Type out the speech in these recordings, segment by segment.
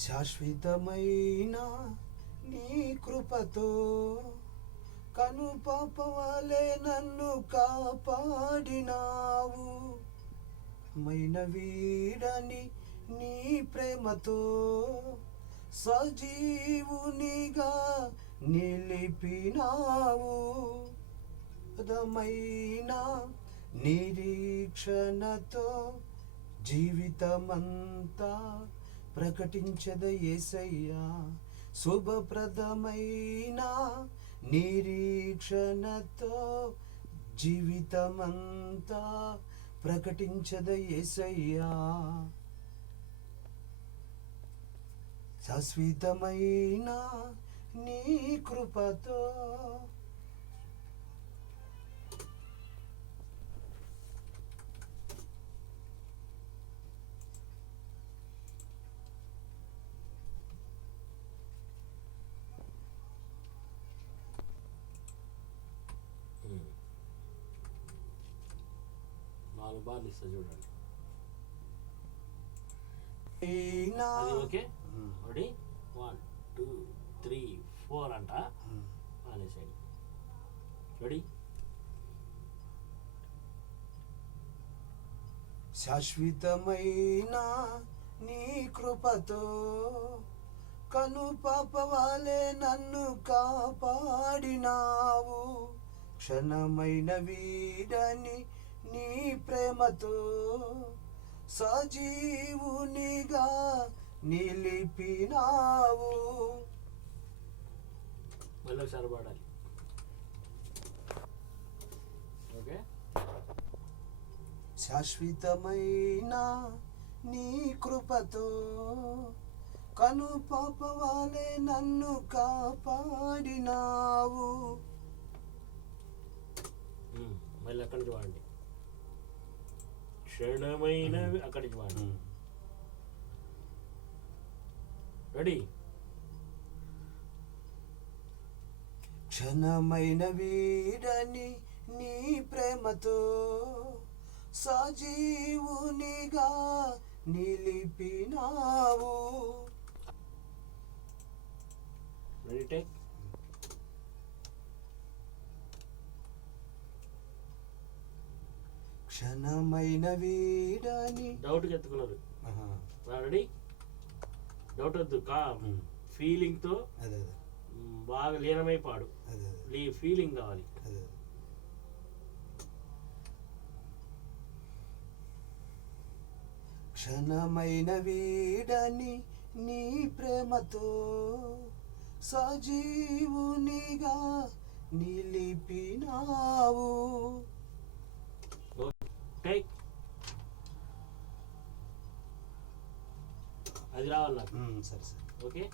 శాశ్వతమైన నీ కృపతో కను పాపవాలే నన్ను కాపాడినావు. మైన వీడని నీ ప్రేమతో సజీవునిగా నిలిపినావు. దమైనా నిరీక్షణతో జీవితమంతా ప్రకటించద ఏసయ్యా శుభప్రదమైన నిరీక్షణతో జీవితమంతా ప్రకటించద ఏసయ్యా. శాశ్వతమైన నీ కృపతో నాలుగు బార్లు ఇస్తా చూడండి. అది okay? Ready? One two three four అంట. ఉమ్. అనేసేయండి రెడీ? శాశ్వతమైన నీ కృపతో కను పాపవాలే నన్ను కాపాడినావు. క్షణమైన వీడని నీ ప్రేమతో సజీవునిగా నిలిపినావు. మళ్ళీ ఒకసారి పాడాలి. ఓకే? శాశ్వతమైన నీ కృపతో కను పాపవాలే నన్ను కాపాడినావు. మళ్ళీ అక్కడి నుంచి వాడండి క్షణమైనవి అక్కడి నుంచి వాడండి రెడీ? క్షణమైన వీడని నీ ప్రేమతో సజీవునిగా నిలిపినావు. రెడీ టేక్ క్షణమైన వీడని. డౌట్కి ఎత్తుకున్నారు. రెడీ? డౌట్ వద్దు కా అదే మ్, బాగా లీనమై పాడు. నీ ఫీలింగ్ కావాలి. అదే. క్షణమైన వీడని నీ ప్రేమతో సజీవునిగా నిలిపినావు. అది రావాలి నాకు. సరే సరే. ఓకే.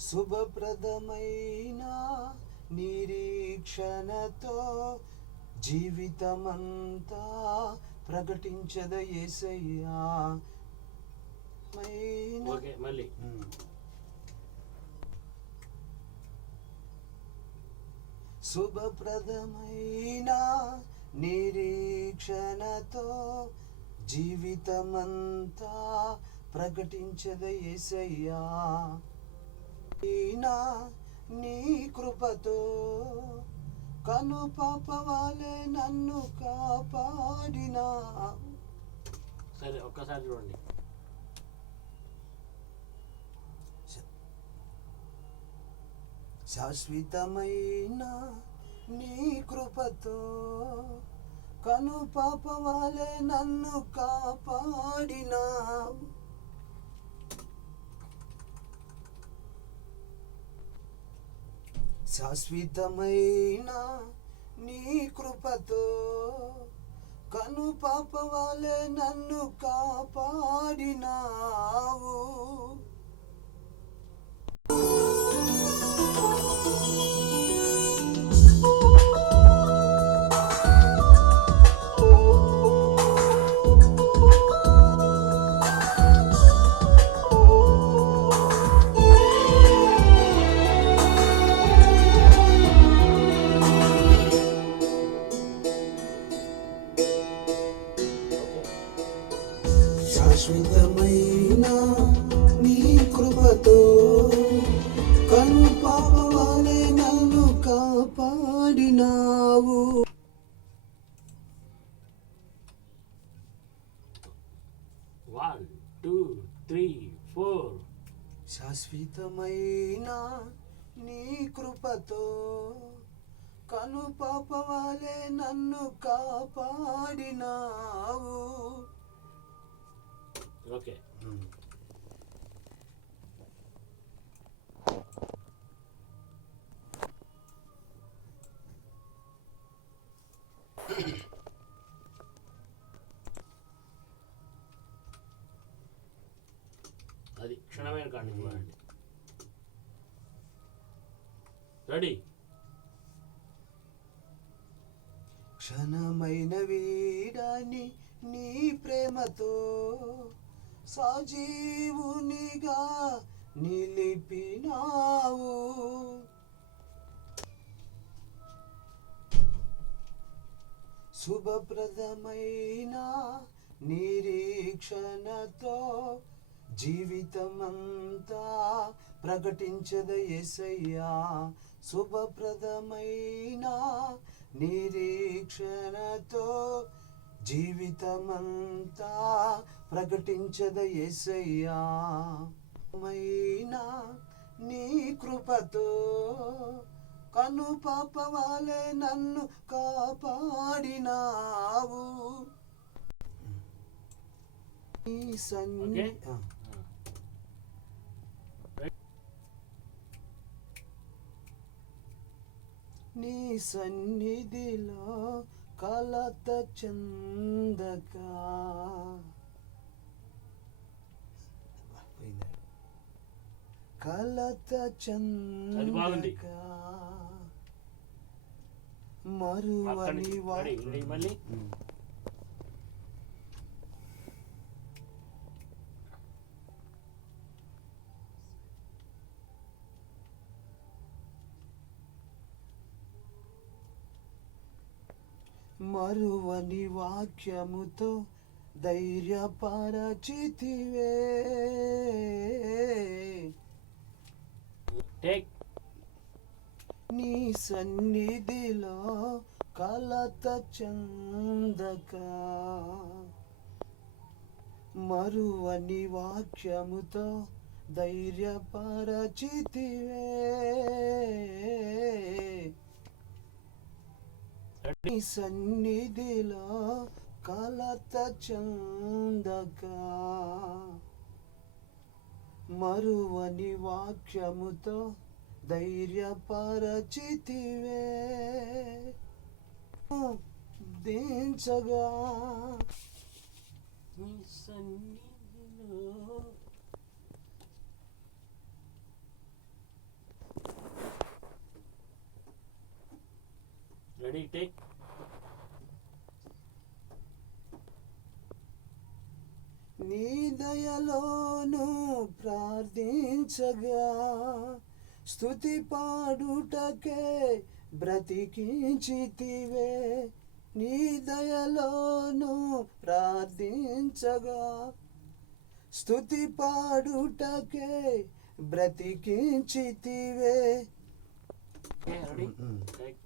శుభప్రదమైన నిరీక్షణతో జీవితమంతా ప్రకటించద ఏసయ్యా మళ్ళీ. శుభప్రదమైన నిరీక్షణతో జీవితమంతా ప్రకటించద ఏసయ్యా. ఈనా నీ కృపతో కను పాపవాలే నన్ను కాపాడినా. సరే ఒక్కసారి చూడండి. శాశ్వతమైన నీ కృపతో కను పాపవాలే నన్ను కాపాడినావు. శాశ్వతమైన నీ కృపతో కను పాపవాలే నన్ను కాపాడినావు. శాశ్వతమైన నీ కృపతో కను పాపవాలే నన్ను కాపాడినావు. వన్ టూ త్రీ ఫోర్ శాశ్వతమైన నీ కృపతో కను పాపవాలే నన్ను కాపాడినావు. ఓకే. అది క్షణమైన కాండి చూడండి రెడీ? క్షణమైన వీడని నీ ప్రేమతో సజీవునిగా నిలిపినావు. శుభప్రదమైన నిరీక్షణతో జీవితమంతా ప్రకటించద ఎసయ్యా శుభప్రదమైన నిరీక్షణతో జీవితమంతా ప్రకటించద ఎసయ్యా మైనా నీ కృపతో కను పాపవాలే నన్ను కాపాడినావు. సన్ని. నీ సన్నిధిలో కలత చందక కలత అక్కడి మరువని రెడీ మళ్ళీ. మరువని వాక్యముతో ధైర్యపరచితివే. నీ సన్నిధిలో కలత చందక. మరువని వాక్యముతో ధైర్యపరచితివే. నీ సన్నిధిలో కలత చందక మరువని వాక్యముతో ధైర్యపరచితివే. దించగా నీ సన్నిధిలో రెడీ టేక్ నీ దయలోను ప్రార్థించగా స్తుతి పాడుటకే బ్రతికించితివే. నీ దయలోను ప్రార్థించగా స్తుతి పాడుటకే బ్రతికించితివే ఓకే రెడీ టేక్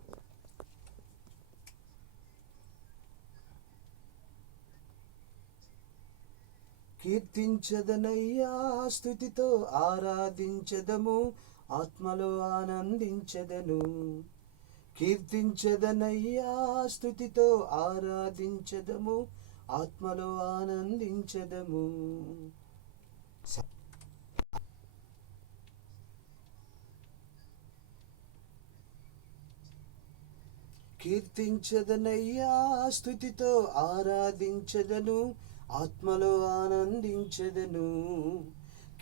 కీర్తించదనయ్యా స్థుతితో ఆరాధించదము ఆత్మలో ఆనందించదను. కీర్తించదనయ్యా స్థుతితో ఆరాధించదము ఆత్మలో ఆనందించదము. కీర్తించదనయ్యా స్థుతితో ఆరాధించదను ఆత్మలో ఆనందించదను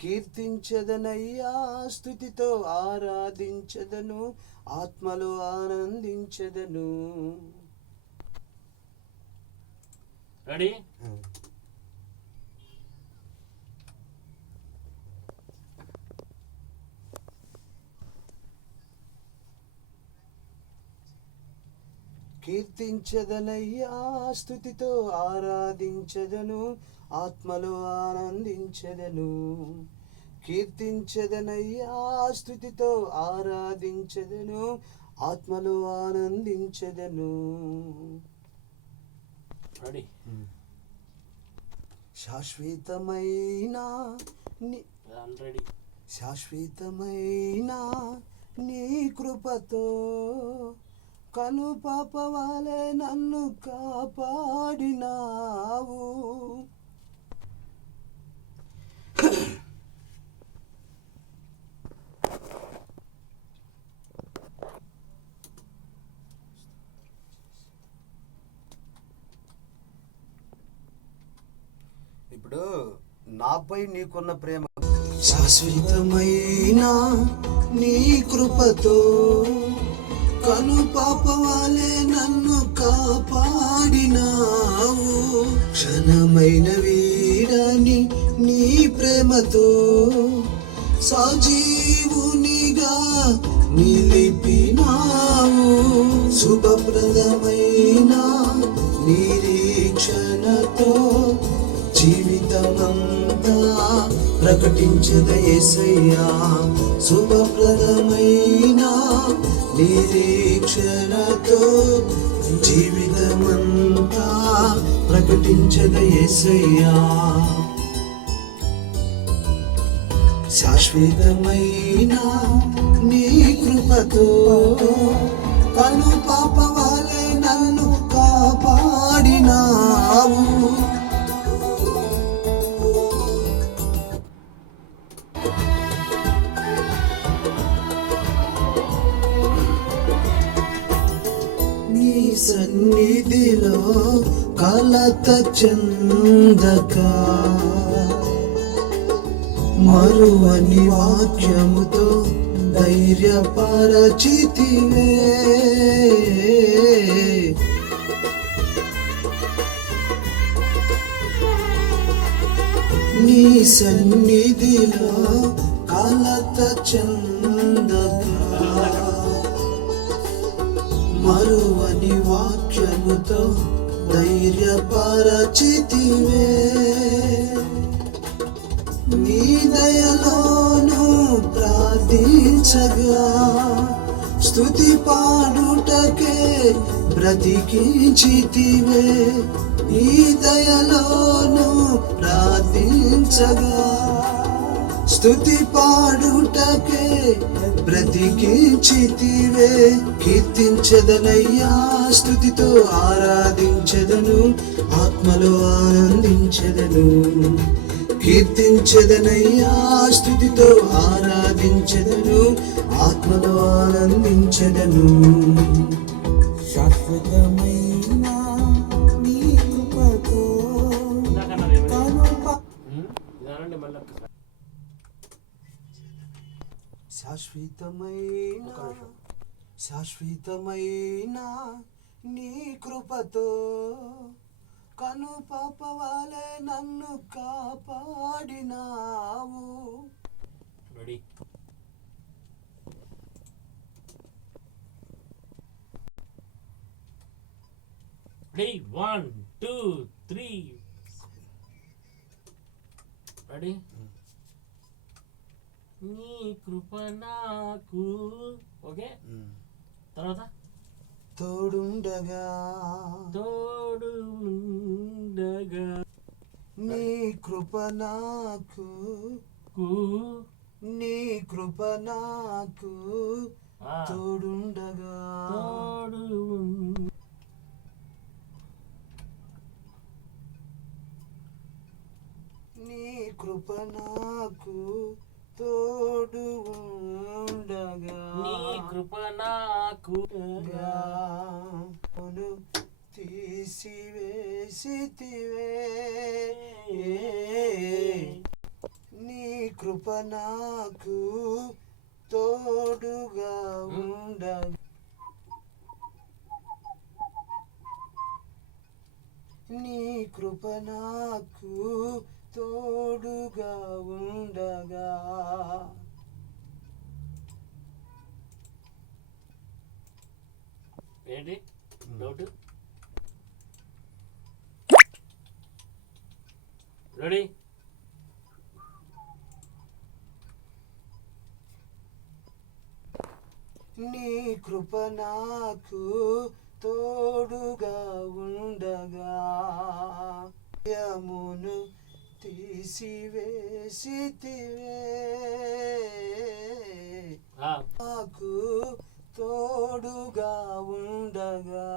కీర్తించదనయ్యా స్థుతితో ఆరాధించదను ఆత్మలో ఆనందించదను. రెడీ కీర్తించదనయ్యా స్థుతితో ఆరాధించదను ఆత్మలో ఆనందించదను. కీర్తించదనయ్యా స్థుతితో ఆరాధించదను ఆత్మలో ఆనందించదను. రెడీ శాశ్వతమైన ని- రెడీ శాశ్వతమైన నీ కృపతో కను పాపవాలే నన్ను కాపాడినావు. ఇప్పుడు నాపై నీకున్న ప్రేమ. శాశ్వతమైన నీ కృపతో కను పాపవాలే నన్ను కాపాడినావు. క్షణమైన వీడని నీ ప్రేమతో సజీవునిగా నిలిపినావు. శుభప్రదమైన నిరీక్షణతో జీవితమంతా ప్రకటించదయసయ్యా శుభప్రదమైన నిరీక్షణతో జీవితమంతా ప్రకటించద యేసయ్యా శాశ్వతమైన నీ కృపతో కను పాపవాలే నన్ను కాపాడినావు. సన్నిధిలో కలత చందక మరువని వాక్యముతో ధైర్యపరచితివే. నీ సన్నిధిలో కలత చందక మరువని వాక్యముతో ధైర్యపరచితివే. నీ దయలోను ప్రార్థించగా స్తుతి పాడుటకే బ్రతికించితివే. నీ దయలోను ప్రార్థించగా స్తుతి పాడుటకే బ్రతికించితివే కీర్తించదనయ్యా స్థుతితో ఆరాధించదను ఆత్మలో ఆనందించదను. కీర్తించదనయ్యా స్థుతితో ఆరాధించదను ఆత్మలో ఆనందించదను. శాశ్వతమై శాశ్వతమైన. శాశ్వతమైన నీ కృపతో కను పాపవాలే నన్ను కాపాడినావు. Ready ready one two three ready నీ కృప నాకు. ఓకే? తర్వాత? తోడుండగా. తోడు ఉండగా నీ కృప నాకు. నీ కృప నాకు. తోడుండగా. తోడు నీ కృప నాకు. తోడు ఉండగా నీ కృప నాకు తీసివేసితివే. నీ కృప నాకు తోడుగా ఉండగా. నీ కృప నాకు తోడుగా ఉండగా. ఏంటి? డౌట్? రెడీ? నీ కృప నాకు తోడుగా ఉండగా. యమును తీసివేసితివే. నాకు తోడుగా ఉండగా.